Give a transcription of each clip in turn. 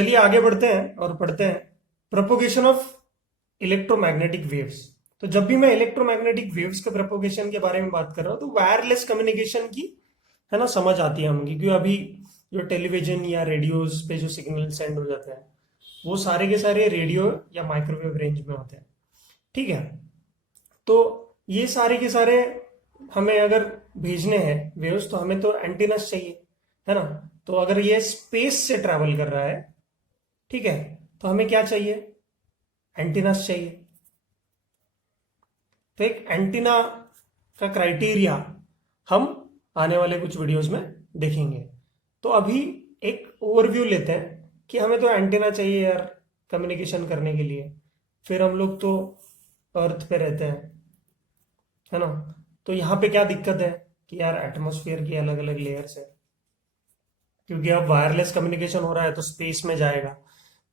चलिए आगे बढ़ते हैं और पढ़ते हैं प्रोपोगेशन ऑफ इलेक्ट्रोमैग्नेटिक वेव्स। तो जब भी मैं इलेक्ट्रोमैग्नेटिक वेव्स के प्रोपोगेशन के बारे में बात कर रहा हूं तो वायरलेस कम्युनिकेशन की है ना समझ आती है हमें, क्योंकि अभी जो टेलीविजन या रेडियोज पे जो सिग्नल सेंड हो जाते हैं वो सारे के सारे रेडियो या माइक्रोवेव रेंज में होते हैं। ठीक है, तो ये सारे के सारे हमें अगर भेजने हैं वेव्स तो हमें तो एंटीनास चाहिए, है ना। तो अगर ये स्पेस से ट्रैवल कर रहा है, ठीक है, तो हमें क्या चाहिए, एंटीनास चाहिए। तो एक एंटीना का क्राइटेरिया हम आने वाले कुछ वीडियोस में देखेंगे। तो अभी एक ओवरव्यू लेते हैं कि हमें तो एंटीना चाहिए यार कम्युनिकेशन करने के लिए। फिर हम लोग तो अर्थ पे रहते हैं, है ना। तो यहाँ पे क्या दिक्कत है कि यार एटमॉस्फेयर की अलग अलग लेयर्स है, क्योंकि अब वायरलेस कम्युनिकेशन हो रहा है तो स्पेस में जाएगा।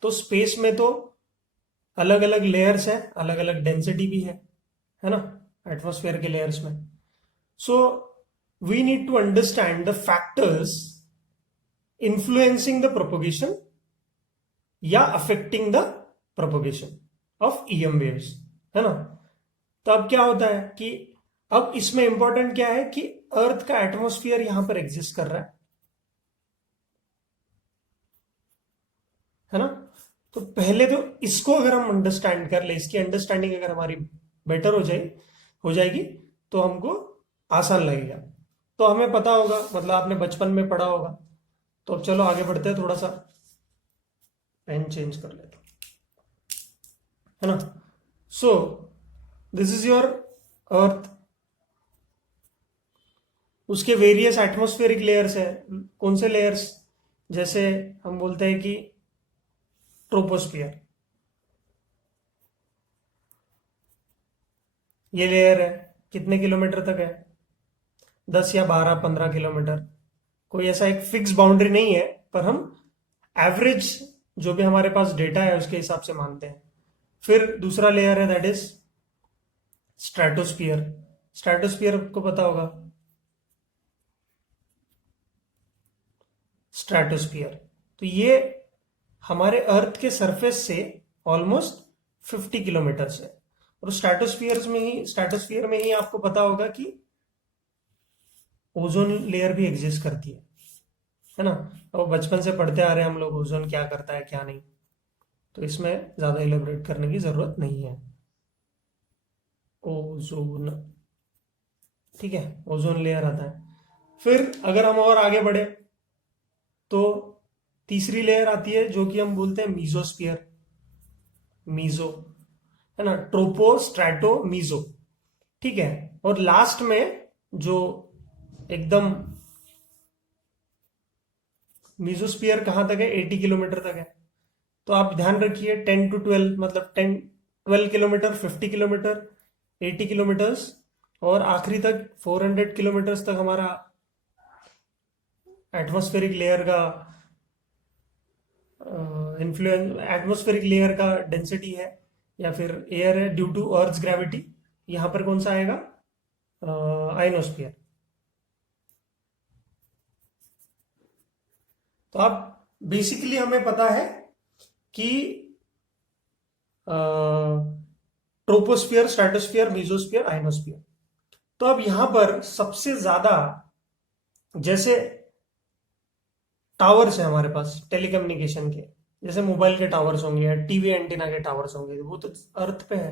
तो स्पेस में तो अलग अलग लेयर्स है, अलग अलग डेंसिटी भी है ना, एटमॉस्फेयर के लेयर्स में। So we need to understand the factors influencing the propagation या affecting the propagation of EM waves, है ना। तो अब क्या होता है कि अब इसमें इंपॉर्टेंट क्या है कि अर्थ का एटमॉस्फेयर यहां पर एग्जिस्ट कर रहा है ना। तो पहले तो इसको अगर हम अंडरस्टैंड कर ले, इसकी अंडरस्टैंडिंग अगर हमारी बेटर हो जाएगी तो हमको आसान लगेगा। तो हमें पता होगा, मतलब आपने बचपन में पढ़ा होगा। तो अब चलो आगे बढ़ते हैं, थोड़ा सा पेन चेंज कर लेते है ना। So this is your earth, उसके वेरियस एटमॉस्फेरिक लेयर्स है। कौन से लेयर्स, जैसे हम बोलते हैं कि ट्रोपोस्फियर, ये लेयर है, कितने किलोमीटर तक है, 10 या 12 15 किलोमीटर। कोई ऐसा एक फिक्स बाउंड्री नहीं है, पर हम एवरेज जो भी हमारे पास डेटा है उसके हिसाब से मानते हैं। फिर दूसरा लेयर है दैट इज स्ट्रेटोस्फियर। स्ट्रेटोस्फियर को पता होगा, स्ट्रेटोस्फियर। तो ये हमारे अर्थ के सरफेस से ऑलमोस्ट 50 किलोमीटर है। और स्ट्रेटोस्फियर में ही आपको पता होगा कि ओजोन लेयर भी एग्जिस्ट करती है ना। और बचपन से पढ़ते आ रहे हैं हम लोग ओजोन क्या करता है क्या नहीं, तो इसमें ज्यादा इलेबोरेट करने की जरूरत नहीं है। ओजोन, ठीक है, ओजोन लेयर आता है। फिर अगर हम और आगे बढ़े तो तीसरी लेयर आती है जो कि हम बोलते हैं मीजोस्फियर। मीजो, है ना, ट्रोपो स्ट्रैटो मीजो, ठीक है। और लास्ट में जो एकदम मीजोस्फियर कहां तक है, 80 किलोमीटर तक है। तो आप ध्यान रखिए 10 to 12, मतलब 12 किलोमीटर, 50 किलोमीटर, 80 किलोमीटर्स, और आखिरी तक 400 किलोमीटर्स तक हमारा एटमॉस्फेरिक लेयर का इन्फ्लुएंस, एटमॉस्फेरिक लेयर का डेंसिटी है या फिर एयर है ड्यू टू अर्थ ग्रेविटी। यहां पर कौन सा आएगा, आइनोस्फियर। तो अब बेसिकली हमें पता है कि ट्रोपोस्फियर, स्ट्रेटोस्फियर, मीजोस्फियर, आइनोस्फियर। तो अब यहां पर सबसे ज्यादा, जैसे टावर्स है हमारे पास टेलीकम्युनिकेशन के, जैसे मोबाइल के टावर्स होंगे या टीवी एंटीना के टावर्स होंगे, वो तो अर्थ पे है।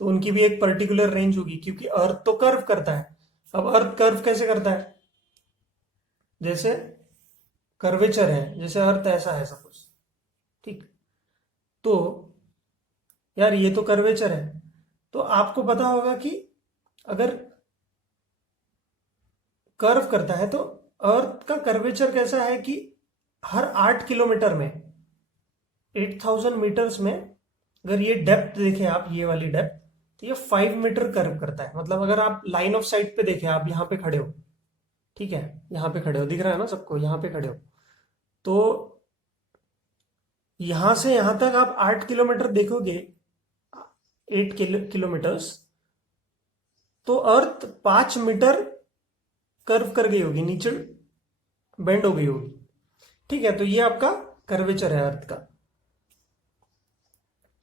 तो उनकी भी एक पर्टिकुलर रेंज होगी, क्योंकि अर्थ तो कर्व करता है। अब अर्थ कर्व कैसे करता है, जैसे कर्वेचर है, जैसे अर्थ ऐसा है सपोज, ठीक। तो यार ये तो कर्वेचर है। तो आपको पता होगा कि अगर कर्व करता है तो अर्थ का कर्वेचर कैसा है कि हर 8 किलोमीटर में, 8000 मीटर्स में, अगर ये डेप्थ देखें आप, ये वाली डेप्थ, तो ये 5 मीटर कर्व करता है। मतलब अगर आप लाइन ऑफ साइट पे देखें, आप यहाँ पे खड़े हो, ठीक है, यहाँ पे खड़े हो, दिख रहा है ना सबको, यहाँ पे खड़े हो, तो यहां से यहां तक आप 8 किलोमीटर देखोगे, 8 किलोमीटर्स, तो अर्थ 5 मीटर कर्व कर गई होगी, नीचे बेंड हो गई होगी, ठीक है। तो ये आपका कर्वेचर है अर्थ का।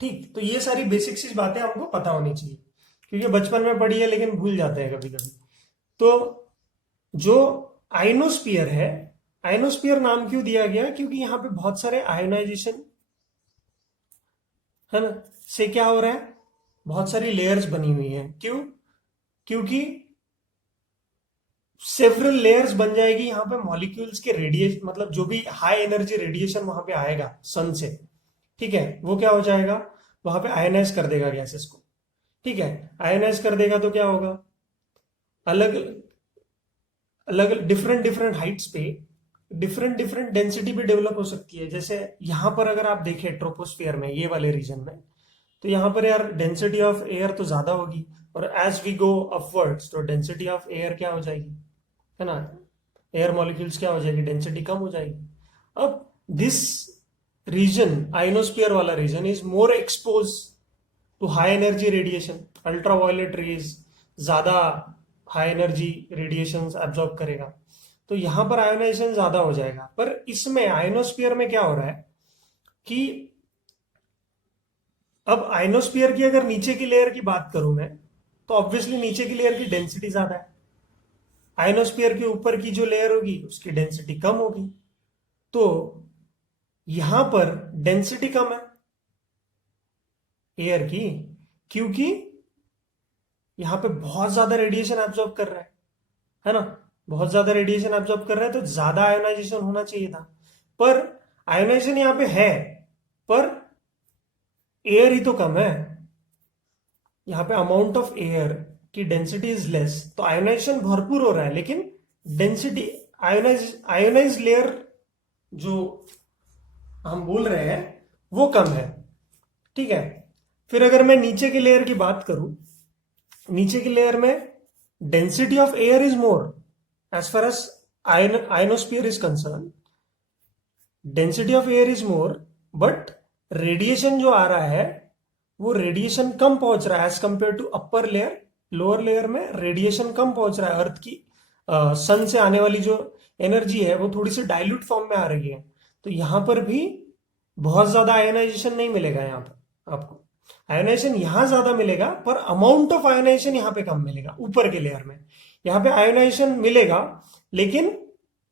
ठीक, तो ये सारी बेसिक सी बातें हमको पता होनी चाहिए, क्योंकि बचपन में पढ़ी है लेकिन भूल जाते हैं कभी कभी। तो जो आइनोस्फीयर है, आइनोस्फीयर नाम क्यों दिया गया, क्योंकि यहाँ पे बहुत सारे आयोनाइजेशन है ना, से क्या हो रहा है, बहुत सारी लेयर्स बनी हुई हैं। क्यों? क्योंकि सेवरल लेयर्स बन जाएगी यहाँ पे मॉलिक्यूल्स के रेडिएशन, मतलब जो भी हाई एनर्जी रेडिएशन वहां पे आएगा सन से, ठीक है, वो क्या हो जाएगा, वहां पे आयनाइज कर देगा गैसेस को। ठीक है, आयनाइज कर देगा तो क्या होगा, अलग अलग डिफरेंट डिफरेंट हाइट्स पे डिफरेंट डिफरेंट डेंसिटी भी डेवलप हो सकती है। जैसे यहां पर अगर आप देखें ट्रोपोस्फियर में, ये वाले रीजन में, तो यहां पर यार डेंसिटी ऑफ एयर तो ज्यादा होगी, और एज वी गो अपवर्ड्स तो डेंसिटी ऑफ एयर क्या हो जाएगी, है ना, एयर मॉलिक्यूल्स क्या हो जाएगी, डेंसिटी कम हो जाएगी। अब दिस रीजन, आइनोस्फीयर वाला रीजन, is more expose to high energy radiation, ultraviolet rays, ज्यादा हाई एनर्जी रेडिएशन एब्जॉर्ब करेगा, तो यहां पर आयोनाइजेशन ज्यादा हो जाएगा। पर इसमें आइनोस्फीयर में क्या हो रहा है कि अब आइनोस्फीयर की अगर नीचे की लेयर की बात करूं मैं, तो ऑब्वियसली नीचे की लेयर की डेंसिटी ज्यादा है, आइनोस्फीयर के ऊपर की जो लेयर होगी उसकी डेंसिटी कम होगी। तो यहां पर डेंसिटी कम है एयर की, क्योंकि यहां पे बहुत ज्यादा रेडिएशन एब्जॉर्ब कर रहा है ना, बहुत ज्यादा रेडिएशन एब्जॉर्ब कर रहा है, तो ज्यादा आयोनाइजेशन होना चाहिए था। पर आयोनाइजेशन यहां पे है, पर एयर ही तो कम है, यहां पे अमाउंट ऑफ एयर की डेंसिटी इज लेस, तो आयोनाइजेशन भरपूर हो रहा है, लेकिन डेंसिटी आयोनाइज लेयर जो हम बोल रहे हैं वो कम है। ठीक है, फिर अगर मैं नीचे की लेयर की बात करूं, नीचे की लेयर में density of air is more as far as ionosphere is concern, density of air is more, but radiation जो आ रहा है वो रेडिएशन कम पहुंच रहा है as compare to upper layer. Lower layer में रेडिएशन कम पहुंच रहा है, अर्थ की सन से आने वाली जो एनर्जी है वो थोड़ी सी डाइल्यूट फॉर्म में आ रही है, तो यहां पर भी बहुत ज्यादा आयोनाइजेशन नहीं मिलेगा यहां पर आपको, आयोनाइजेशन यहां ज्यादा मिलेगा पर अमाउंट ऑफ आयोनाइजेशन यहां पे कम मिलेगा ऊपर के लेयर में। यहां पे आयोनाइजेशन मिलेगा लेकिन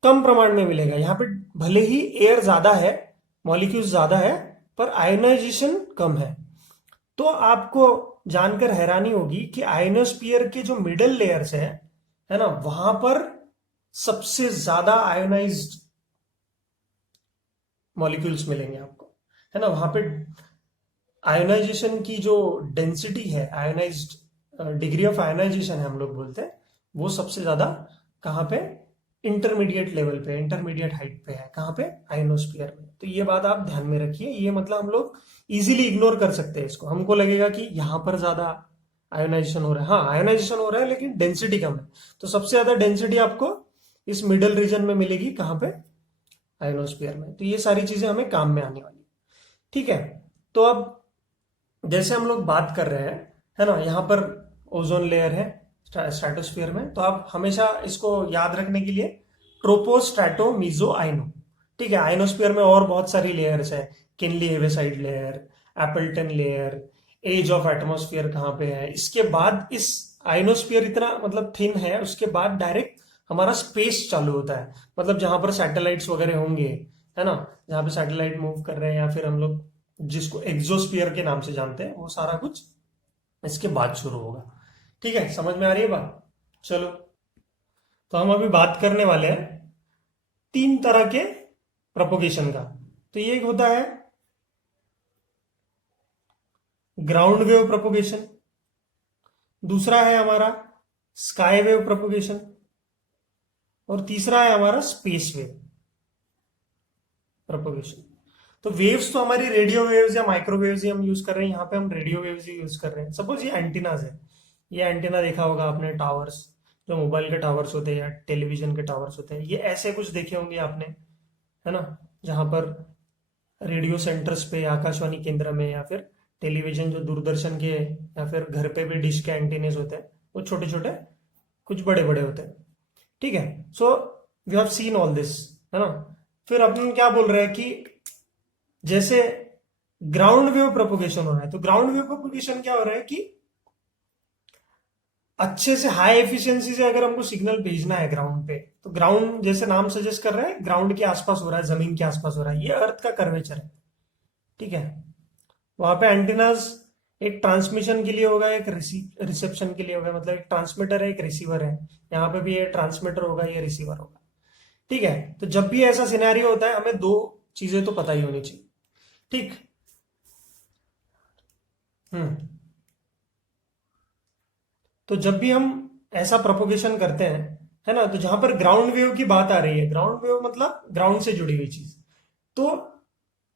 कम प्रमाण में मिलेगा, यहां पे भले ही एयर ज्यादा है, मॉलिक्यूल्स ज्यादा है, पर आयोनाइजेशन कम है। तो आपको जानकर हैरानी होगी कि आयोनोस्फीयर के जो मिडल लेयर्स है ना, वहां पर सबसे ज्यादा आयोनाइज्ड मॉलिक्यूल्स मिलेंगे आपको, है ना, वहां पे आयोनाइजेशन की जो डेंसिटी है, आयोनाइज्ड डिग्री ऑफ आयोनाइजेशन है हम लोग बोलते हैं, वो सबसे ज्यादा कहां पे, इंटरमीडिएट लेवल पे, इंटरमीडिएट हाइट पे है, कहां पे, आयोनोस्फीयर में। तो ये बात आप ध्यान में रखिए, ये मतलब हम लोग इजीली इग्नोर कर सकते हैं इसको, हमको लगेगा कि यहां पर ज्यादा आयोनाइजेशन हो रहा है, हाँ आयोनाइजेशन हो रहा है लेकिन डेंसिटी कम है, तो सबसे ज्यादा डेंसिटी आपको इस मिडल रीजन में मिलेगी, कहां पे, आयोनोस्फीयर में। तो ये सारी चीजें हमें काम में आने वाली। ठीक है, तो अब जैसे हम लोग बात कर रहे हैं, है ना, यहाँ पर ओजोन लेयर है स्ट्रेटोस्फीयर में, तो आप हमेशा इसको याद रखने के लिए ट्रोपो स्ट्रेटो मीजो आइनो। ठीक है, आइनोस्फीयर में और बहुत सारी लेयर्स है, Kennelly Heaviside layer, Appleton layer, edge of atmosphere कहाँ पे है, इसके बाद इस आइनोस्फीयर इतना मतलब थिन है, उसके बाद डायरेक्ट हमारा स्पेस चालू होता है, मतलब जहां पर सैटेलाइट्स वगैरह होंगे, है ना, जहां पे सैटेलाइट मूव कर रहे हैं, या फिर हम लोग जिसको एक्सोस्फीयर के नाम से जानते हैं, वो सारा कुछ इसके बाद शुरू होगा। ठीक है, समझ में आ रही है बात? चलो, तो हम अभी बात करने वाले हैं 3 तरह के प्रोपोगेशन का। तो ये एक होता है ग्राउंड वेव प्रोपोगेशन, दूसरा है हमारा स्काई वेव प्रोपोगेशन, और तीसरा है हमारा स्पेस वेव प्रोपोगेशन। तो वेव्स तो हमारी रेडियो वेव्स या माइक्रोवेव्स ही हम यूज कर रहे हैं, यहाँ पे हम रेडियो वेव्स ही यूज कर रहे हैं। सपोज ये एंटीनाज है, ये एंटीना देखा होगा आपने, टावर्स, जो मोबाइल के टावर्स होते हैं या टेलीविजन के टावर्स होते हैं, ये ऐसे कुछ देखे होंगे आपने, है ना, जहां पर रेडियो सेंटर्स पे, आकाशवाणी केंद्र में, या फिर टेलीविजन जो दूरदर्शन के, या फिर घर पे भी डिश के एंटीनेस होते हैं, वो छोटे छोटे कुछ बड़े बड़े होते हैं। ठीक है, so we have seen all this, है ना। फिर अपन क्या बोल रहे हैं कि जैसे ग्राउंड वेव प्रोपोगेशन हो रहा है, तो ग्राउंड वेव प्रोपोगेशन क्या हो रहा है कि अच्छे से हाई एफिशिएंसी से अगर हमको सिग्नल भेजना है ग्राउंड पे, तो ग्राउंड जैसे नाम सजेस्ट कर रहा है ग्राउंड के आसपास हो रहा है, जमीन के आसपास हो रहा है, ये अर्थ का कर्वेचर है, ठीक है। वहां पे एंटीनास एक ट्रांसमिशन के लिए होगा, एक रिसेप्शन के लिए होगा, मतलब एक ट्रांसमीटर है एक रिसीवर है, यहाँ पे भी ये ट्रांसमीटर होगा ये रिसीवर होगा, ठीक है। तो जब भी ऐसा सिनेरियो होता है हमें दो चीजें तो पता ही होनी चाहिए, ठीक। हम्म तो जब भी हम ऐसा प्रोपोगेशन करते हैं, है ना, तो जहां पर ग्राउंड वेव की बात आ रही है, ग्राउंड वेव मतलब ग्राउंड से जुड़ी हुई चीज, तो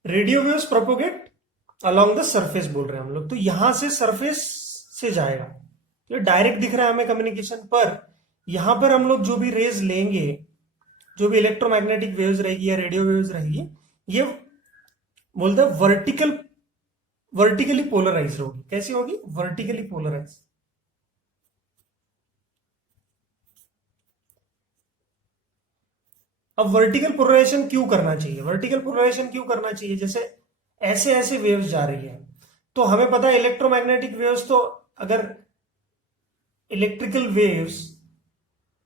radio waves propagate along the surface बोल रहे हैं हम लोग, तो यहां से सरफेस से जाएगा, ये डायरेक्ट दिख रहा है हमें कम्युनिकेशन, पर यहां पर हम लोग जो भी रेज लेंगे, जो भी इलेक्ट्रोमैग्नेटिक वेव्स रहेगी या रेडियो वेव्स रहेगी, ये बोलते हैं वर्टिकली पोलराइज होगी। कैसी होगी? Vertically polarise. अब वर्टिकल पोलराइजेशन क्यों करना चाहिए? वर्टिकल पोलराइजेशन क्यों करना चाहिए? जैसे ऐसे ऐसे वेव्स जा रही है, तो हमें पता है इलेक्ट्रोमैग्नेटिक वेव्स, तो अगर इलेक्ट्रिकल वेव्स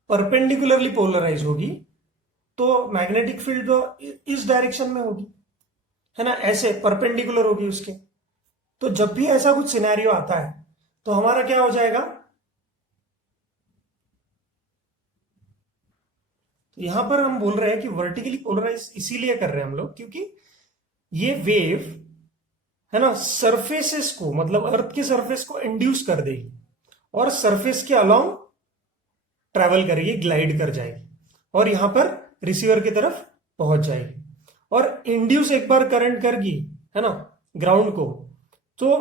परपेंडिकुलरली पोलराइज होगी तो मैग्नेटिक फील्ड तो इस डायरेक्शन में होगी, है ना, ऐसे परपेंडिकुलर होगी उसके। तो जब भी ऐसा कुछ सिनेरियो आता है तो हमारा क्या हो जाएगा, तो यहां पर हम बोल रहे हैं कि वर्टिकली पोलराइज इसीलिए कर रहे हैं हम लोग क्योंकि ये वेव, है ना, सरफेसेस को, मतलब अर्थ के सरफेस को इंड्यूस कर देगी और सरफेस के अलोंग ट्रेवल करेगी, ग्लाइड कर जाएगी और यहां पर रिसीवर की तरफ पहुंच जाएगी। और इंड्यूस एक बार करंट करगी, है ना, ग्राउंड को, तो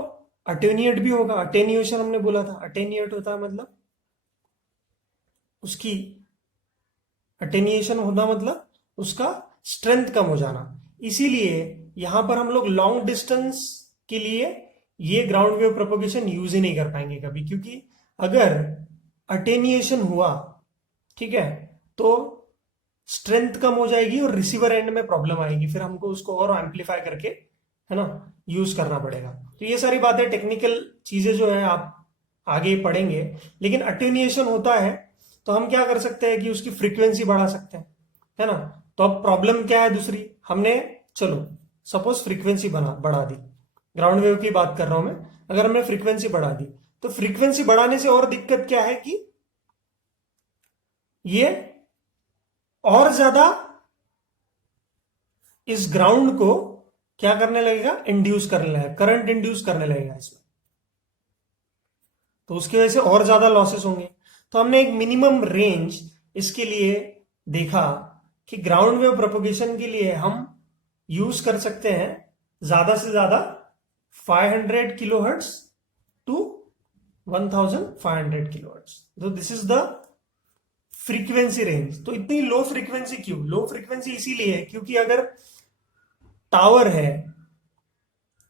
अटेन्यूएट भी होगा। अटेन्यूएशन हमने बोला था, अटेन्यूएट होता है मतलब उसकी अटेन्यूएशन होना मतलब उसका स्ट्रेंथ कम हो जाना। इसीलिए यहां पर हम लोग लॉन्ग डिस्टेंस के लिए ये ग्राउंड वेव प्रोपोगेशन यूज ही नहीं कर पाएंगे कभी, क्योंकि अगर अटेन्यूएशन हुआ, ठीक है, तो स्ट्रेंथ कम हो जाएगी और रिसीवर एंड में प्रॉब्लम आएगी, फिर हमको उसको और एम्पलीफाई करके, है ना, यूज करना पड़ेगा। तो ये सारी बातें टेक्निकल चीजें जो है आप आगे पढ़ेंगे, लेकिन अटेन्यूएशन होता है तो हम क्या कर सकते हैं कि उसकी फ्रीक्वेंसी बढ़ा सकते हैं, है ना। तो अब प्रॉब्लम क्या है दूसरी, हमने चलो सपोज फ्रीक्वेंसी बढ़ा दी, ग्राउंड वेव की बात कर रहा हूं मैं, अगर हमने फ्रीक्वेंसी बढ़ा दी तो फ्रीक्वेंसी बढ़ाने से और दिक्कत क्या है कि ये और ज्यादा इस ग्राउंड को क्या करने लगेगा, इंड्यूस करने लगेगा, करंट इंड्यूस करने लगेगा इसमें, तो उसकी वजह से और ज्यादा लॉसेस होंगे। तो हमने एक मिनिमम रेंज इसके लिए देखा कि ग्राउंड वेव प्रोपोगेशन के लिए हम यूज कर सकते हैं ज्यादा से ज्यादा 500 किलोहर्ट्ज टू 1500 किलोहर्ट्ज। तो this is the frequency range. तो इतनी लो फ्रीक्वेंसी क्यों? लो फ्रीक्वेंसी इसीलिए है क्योंकि अगर टावर है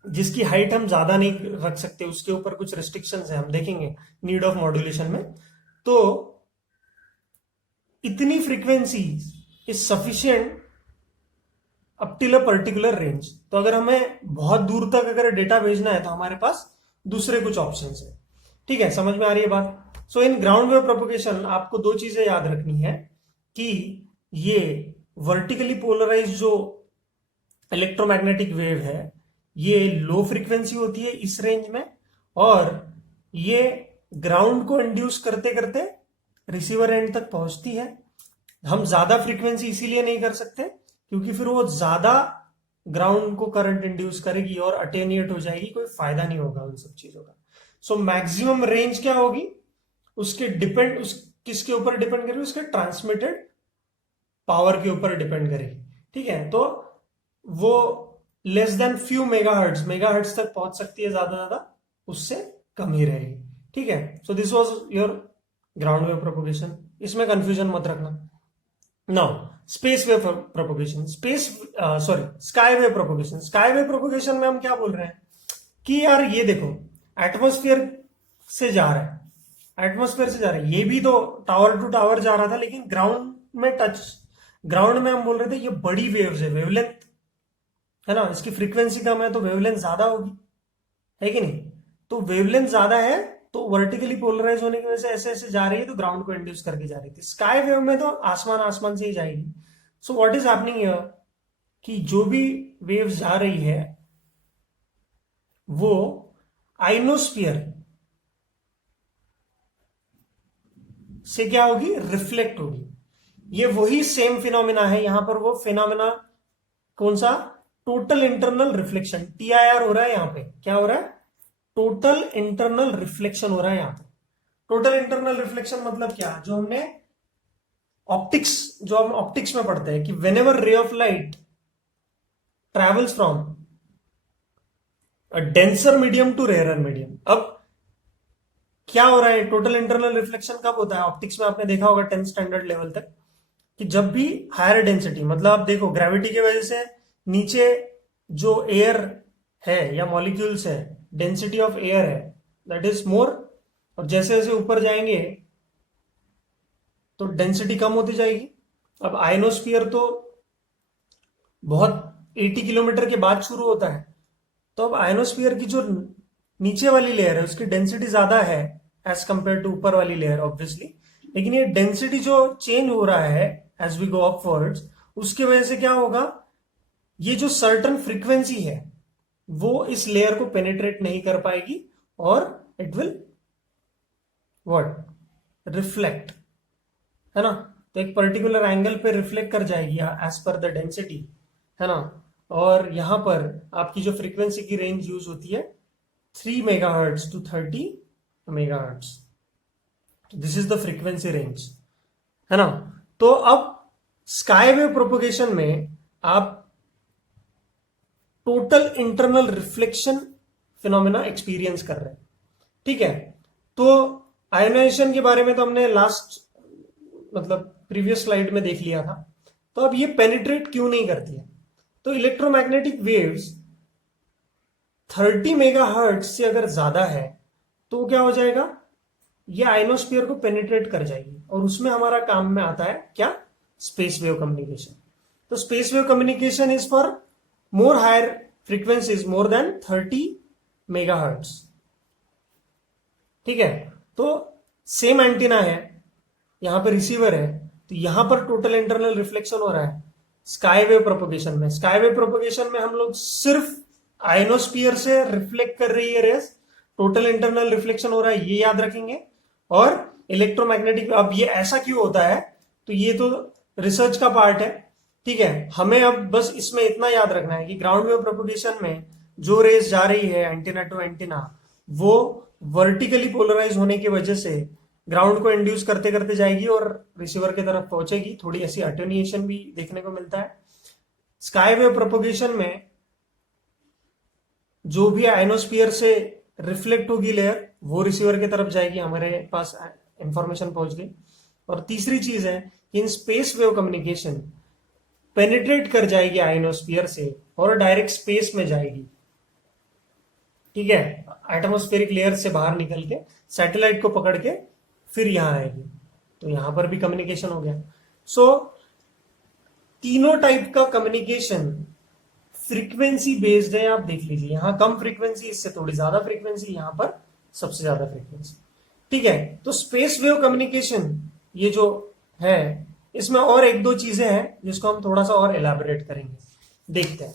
जिसकी हाइट हम ज्यादा नहीं रख सकते, उसके ऊपर कुछ रिस्ट्रिक्शंस है, हम देखेंगे नीड ऑफ मॉड्यूलेशन में, तो इतनी frequency is sufficient up till a particular range. तो अगर हमें बहुत दूर तक अगर डेटा भेजना है तो हमारे पास दूसरे कुछ ऑप्शन है, ठीक है, समझ में आ रही है बात। सो इन ग्राउंड वेव प्रोपोगेशन आपको दो चीजें याद रखनी है कि ये वर्टिकली पोलराइज जो इलेक्ट्रोमैग्नेटिक वेव है ये लो फ्रीक्वेंसी होती है इस रेंज में, और ये ग्राउंड को इंड्यूस करते करते रिसीवर एंड तक पहुंचती है। हम ज्यादा फ्रीक्वेंसी इसीलिए नहीं कर सकते क्योंकि फिर वो ज्यादा ग्राउंड को करंट इंड्यूस करेगी और अटेन्यूएट हो जाएगी, कोई फायदा नहीं होगा उन सब चीजों का। सो मैक्सिमम रेंज क्या होगी उसके डिपेंड, उस किसके ऊपर डिपेंड करेगी, उसके ट्रांसमिटेड पावर के ऊपर डिपेंड करेगी, ठीक है। तो वो लेस देन फ्यू मेगाहर्ट्ज तक पहुंच सकती है, ज्यादा उससे कम ही रहेगी, ठीक है। So this was your ground wave propagation, इसमें कंफ्यूजन मत रखना। Now space wave propagation, sky wave propagation. Sky wave propagation में हम क्या बोल रहे हैं कि यार ये देखो एटमॉस्फेयर से जा रहा है, एटमॉस्फेयर से जा रहा है, ये भी तो टावर टू टावर जा रहा था, लेकिन ग्राउंड में हम बोल रहे थे ये बड़ी वेव्स है, वेवलेंथ है ना, इसकी फ्रीक्वेंसी कम है तो वेवलेंथ ज्यादा होगी, है कि नहीं। तो वेवलेंथ ज्यादा है तो वर्टिकली पोलराइज होने की वजह से ऐसे ऐसे जा रही है तो ग्राउंड को इंड्यूस करके जा रही थी। स्काई वेव में तो आसमान आसमान से ही जाएगी। So what is happening here कि जो भी वेव्स जा रही है वो आइनोस्फीयर से क्या होगी, रिफ्लेक्ट होगी। ये वही सेम फिनोमिना है, यहां पर वो फिनोमिना कौन सा, टोटल इंटरनल रिफ्लेक्शन, टीआईआर हो रहा है। यहां पे क्या हो रहा है, टोटल इंटरनल रिफ्लेक्शन हो रहा है यहां पे। टोटल इंटरनल रिफ्लेक्शन मतलब क्या, जो हमने ऑप्टिक्स, जो हम ऑप्टिक्स में पढ़ते हैं कि whenever ray of light travels from a denser medium to rare medium. अब क्या हो रहा है, टोटल इंटरनल रिफ्लेक्शन कब होता है ऑप्टिक्स में, आपने देखा होगा 10th स्टैंडर्ड लेवल तक, कि जब भी हायर डेंसिटी, मतलब आप देखो ग्रेविटी की वजह से नीचे जो एयर है या मॉलिक्यूल्स है, डेंसिटी ऑफ एयर है दैट इज मोर, और जैसे जैसे ऊपर जाएंगे तो डेंसिटी कम होती जाएगी। अब आयनोस्फीयर तो बहुत 80 किलोमीटर के बाद शुरू होता है, तो अब आयनोस्फीयर की जो नीचे वाली लेयर है उसकी डेंसिटी ज्यादा है एज कंपेयर टू ऊपर वाली लेयर ऑब्वियसली, लेकिन ये डेंसिटी जो चेंज हो रहा है एज वी गो अपवर्ड्स, उसकी वजह से क्या होगा, ये जो सर्टन फ्रीक्वेंसी है वो इस लेयर को पेनिट्रेट नहीं कर पाएगी और इट विल व्हाट, रिफ्लेक्ट, है ना। तो एक पर्टिकुलर एंगल पे रिफ्लेक्ट कर जाएगी एज पर द डेंसिटी, है ना। और यहां पर आपकी जो फ्रीक्वेंसी की रेंज यूज होती है 3 megahertz to 30 megahertz, this is the frequency range, है ना। तो अब स्काई वेव प्रोपोगेशन में आप total internal reflection phenomena experience कर रहे हैं, ठीक है। तो आयोनाइजेशन के बारे में तो हमने लास्ट, मतलब प्रीवियस स्लाइड में देख लिया था। तो अब ये पेनिट्रेट क्यों नहीं करती है, तो इलेक्ट्रोमैग्नेटिक वेव्स 30 मेगाहर्ट्ज से अगर ज्यादा है तो क्या हो जाएगा, ये आइनोस्फीयर को पेनिट्रेट कर जाएगी, और उसमें हमारा काम में आता है क्या, स्पेस वेव कम्युनिकेशन। तो space wave communication is for more higher frequencies more than 30 megahertz, ठीक है। तो सेम एंटीना है, यहां पर रिसीवर है, तो यहां पर टोटल इंटरनल रिफ्लेक्शन हो रहा है स्काई वेव प्रोपोगेशन में। स्काई वेव प्रोपोगेशन में हम लोग सिर्फ आइनोस्फीयर से रिफ्लेक्ट कर रही है रेस, टोटल इंटरनल रिफ्लेक्शन हो रहा है, ये याद रखेंगे। और इलेक्ट्रोमैग्नेटिक, अब ये ऐसा क्यों होता है, तो ये तो रिसर्च का पार्ट है, ठीक है। हमें अब बस इसमें इतना याद रखना है कि ग्राउंड वेव प्रोपोगेशन में जो रेस जा रही है एंटीना टू एंटीना, वो वर्टिकली पोलराइज होने की वजह से ग्राउंड को इंड्यूस करते करते जाएगी और रिसीवर की तरफ पहुंचेगी। थोड़ी ऐसी अटेन्यूएशन भी देखने को मिलता है। स्काई वेव प्रोपोगेशन में जो भी आइनोस्फीयर से रिफ्लेक्ट होगी लेयर वो रिसीवर की तरफ जाएगी, हमारे पास इंफॉर्मेशन पहुंच गई। और तीसरी चीज है कि in space wave communication penetrate कर जाएगी आइनोस्फीयर से और डायरेक्ट स्पेस में जाएगी, ठीक है। एटमोस्फेरिक लेयर से बाहर निकल के सैटेलाइट को पकड़ के फिर यहां आएगी, तो यहां पर भी कम्युनिकेशन हो गया। सो तीनों टाइप का कम्युनिकेशन फ्रीक्वेंसी बेस्ड है, आप देख लीजिए, यहां कम फ्रीक्वेंसी, इससे थोड़ी ज्यादा फ्रीक्वेंसी, यहां पर सबसे ज्यादा फ्रीक्वेंसी, ठीक है। तो स्पेस वेव कम्युनिकेशन ये जो है, इसमें और एक दो चीजें हैं जिसको हम थोड़ा सा और एलैबोरेट करेंगे, देखते हैं।